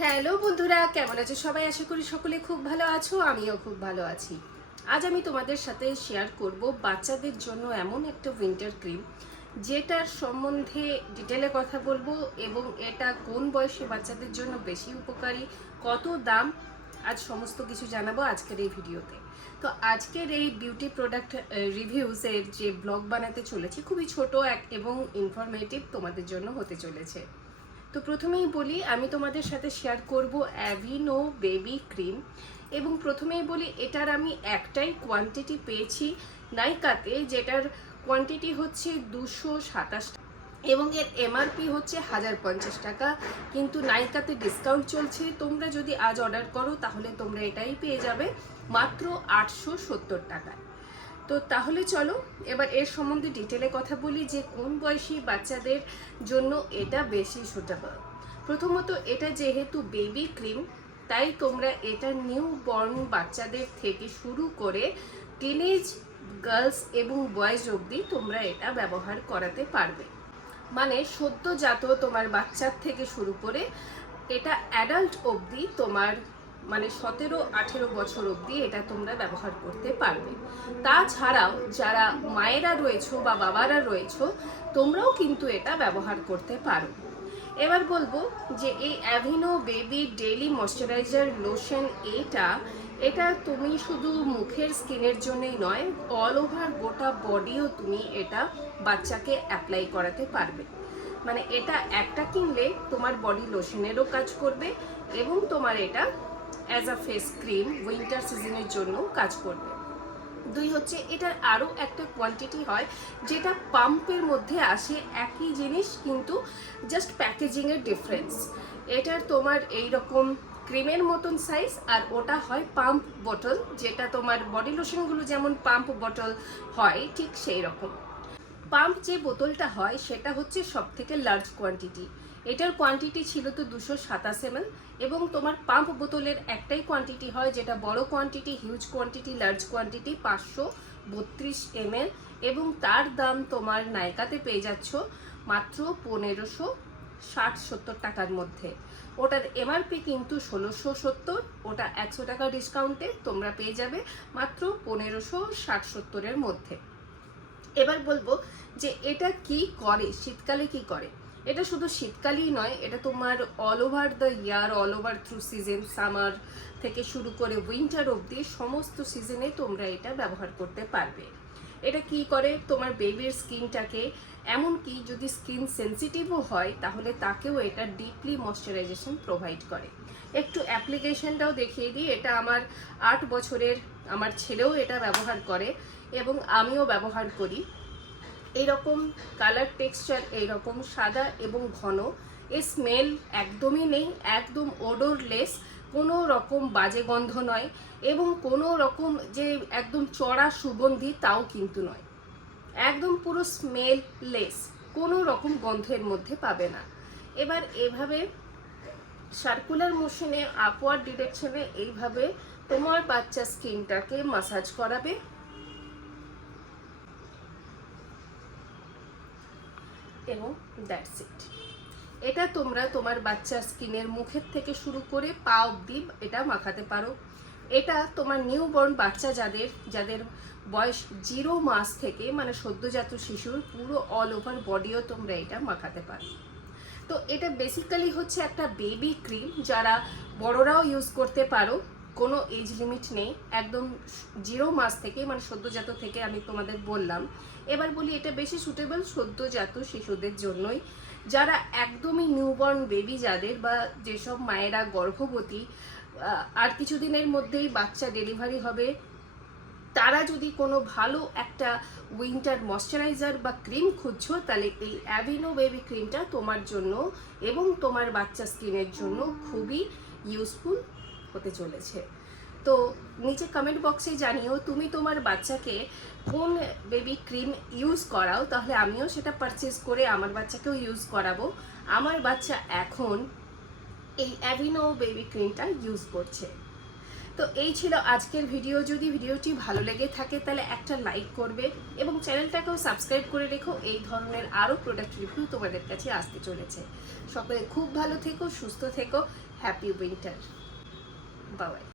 Hello বন্ধুরা, কেমন আছো সবাই? আশা করি সকলে খুব ভালো আছো, আমিও খুব ভালো আছি। আজ আমি তোমাদের সাথে শেয়ার করব বাচ্চাদের জন্য এমন একটা উইন্টার ক্রিম যেটার সম্বন্ধে ডিটেলে কথা বলব এবং এটা কোন বয়সে বাচ্চাদের জন্য বেশি উপকারী, কত দাম, আজ সমস্ত কিছু জানাব আজকের এই ভিডিওতে। তো আজকের এই বিউটি প্রোডাক্ট রিভিউসের যে ব্লগ বানাতে চলেছি, খুবই ছোট এক এবং ইনফরমেটিভ তোমাদের জন্য হতে চলেছে। তো প্রথমেই বলি, আমি তোমাদের সাথে শেয়ার করব অ্যাভিনো বেবি ক্রিম এবং প্রথমেই বলি, এটার আমি একটাই কোয়ান্টিটি পেয়েছি নাইকাতে যেটার কোয়ান্টিটি হচ্ছে দুশো সাতাশ এবং এর এমআরপি হচ্ছে হাজার পঞ্চাশ টাকা। কিন্তু নাইকাতে ডিসকাউন্ট চলছে। তোমরা যদি আজ অর্ডার করো, তাহলে তোমরা এটাই পেয়ে যাবে মাত্র আটশো সত্তর টাকায়। তো তাহলে চলো, এবার এর সম্বন্ধে ডিটেলে কথা বলি যে কোন বয়সী বাচ্চাদের জন্য এটা বেশি সুটেবল প্রথমত, এটা যেহেতু বেবি ক্রিম তাই তোমরা এটা নিউ বর্ন বাচ্চাদের থেকে শুরু করে টিনেজ গার্লস এবং বয়েজ অবধি তোমরা এটা ব্যবহার করাতে পারবে। মানে সদ্যজাত তোমার বাচ্চার থেকে শুরু করে এটা অ্যাডাল্ট অবধি তোমার মানে সতেরো, আঠেরো বছর অবধি এটা তোমরা ব্যবহার করতে পারবে। তাছাড়াও যারা মায়েরা রয়েছো বা বাবারা রয়েছো, তোমরাও কিন্তু এটা ব্যবহার করতে পারো। এবার বলব যে এই Aveeno baby daily moisturiser lotion এটা এটা তুমি শুধু মুখের স্কিনের জন্যই নয় অল ওভার গোটা বডিও তুমি এটা বাচ্চাকে অ্যাপ্লাই করাতে পারবে। মানে এটা একটা কিনলে তোমার বডি লোশনেরও কাজ করবে এবং তোমার এটা as a face cream winter সিজনের জন্য কাজ করবে। দুই হচ্ছে, এটার আরও একটা কোয়ান্টিটি হয়, যেটা পাম্পের মধ্যে আসে একই জিনিস, কিন্তু জাস্ট প্যাকেজিংয়ের ডিফারেন্স এটার তোমার এই রকম ক্রিমের মতন সাইজ আর ওটা হয় পাম্প বটল যেটা তোমার বডি লোশনগুলো যেমন পাম্প বটল হয়, ঠিক সেই রকম পাম্প যে বোতলটা হয়, সেটা হচ্ছে সব থেকে লার্জ কোয়ান্টিটি এটার কোয়ান্টিটি ছিল তো দুশো সাতাশ এম এবং তোমার পাম্প বোতলের একটাই কোয়ান্টিটি হয়, যেটা বড় quantity huge quantity large quantity পাঁচশো বত্রিশ এম এবং তার দাম তোমার নায়কাতে পেয়ে যাচ্ছ মাত্র পনেরোশো ষাট সত্তর টাকার মধ্যে। ওটার এমআরপি কিন্তু ষোলোশো সত্তর, ওটা একশো টাকা ডিসকাউন্টে তোমরা পেয়ে যাবে মাত্র পনেরোশো ষাট সত্তরের মধ্যে। এবার বলব যে এটা কি করে? শীতকালে কি করে? এটা শুধু শীতকালেই নয়, এটা তোমার all over the year all over through season summer থেকে শুরু করে উইন্টার অবধি সমস্ত সিজনে তোমরা এটা ব্যবহার করতে পারবে। এটা কি করে? তোমার বেবির স্কিনটাকে এমনকি যদি স্কিন সেন্সিটিভও হয়, তাহলে তাকেও এটা ডিপলি ময়শ্চারাইজেশন প্রোভাইড করে। একটু অ্যাপ্লিকেশনটাও দেখিয়ে দিই, এটা আমার আট বছরের আমার ছেলেও এটা ব্যবহার করে এবং আমিও ব্যবহার করি। এইরকম কালার টেক্সচার এইরকম সাদা এবং ঘন এ স্মেল একদমই নেই, একদম ওডোরলেস কোনো রকম বাজে গন্ধ নয় এবং কোনো রকম যে একদম চড়া সুগন্ধি তাও কিন্তু নয়। একদম পুরো স্মেললেস কোনো রকম গন্ধের মধ্যে পাবে না। এবার এভাবে সার্কুলার মোশনে আপওয়ার্ড ডিরেকশনে এইভাবে তোমার বাচ্চা স্কিনটাকে মাসাজ করাবে। এবং দ্যাটস ইট এটা তোমরা তোমার বাচ্চার স্কিনের মুখের থেকে শুরু করে পা অবধি এটা মাখাতে পারো। এটা তোমার নিউবর্ন বাচ্চা যাদের যাদের বয়স জিরো মাস থেকে মানে সদ্যজাত শিশুর পুরো অল ওভার বডিও তোমরা এটা মাখাতে পারো। তো এটা বেসিক্যালি হচ্ছে একটা বেবি ক্রিম যারা বড়রাও ইউজ করতে পারো। কোনো এজ লিমিট নেই। একদম জিরো মাস থেকে মানে সদ্যজাত থেকে আমি তোমাদের বললাম। এবার বলি, এটা বেশি সুটেবল সদ্যজাত শিশুদের জন্যই। যারা একদমই নিউবর্ন বেবি যাদের বা যেসব মায়েরা গর্ভবতী আর কিছুদিনের মধ্যেই বাচ্চা ডেলিভারি হবে, তারা যদি কোনো ভালো একটা উইন্টার ময়শ্চারাইজার বা ক্রিম খুঁজছো, তাহলে এই অ্যাভিনো বেবি ক্রিমটা তোমার জন্য এবং তোমার বাচ্চা স্কিনের জন্য খুবই ইউজফুল হতে চলেছে। তো নিচে কমেন্ট বক্সে জানিও, তুমি তোমার বাচ্চাকে কোন বেবি ক্রিম ইউজ করাও, তাহলে আমিও সেটা পারচেস করে আমার বাচ্চাকেও ইউজ করাবো। আমার বাচ্চা এখন এই অ্যাভিনো বেবি ক্রিমটা ইউজ করছে। তো এই ছিল আজকের ভিডিও যদি ভিডিওটি ভালো লেগে থাকে, তাহলে একটা লাইক করবে এবং চ্যানেলটাকেও সাবস্ক্রাইব করে রেখো। এই ধরনের আরও প্রোডাক্ট রিভিউ তোমাদের কাছে আসতে চলেছে। সকলে খুব ভালো থেকো, সুস্থ থেকো হ্যাপি উইন্টার 保卫。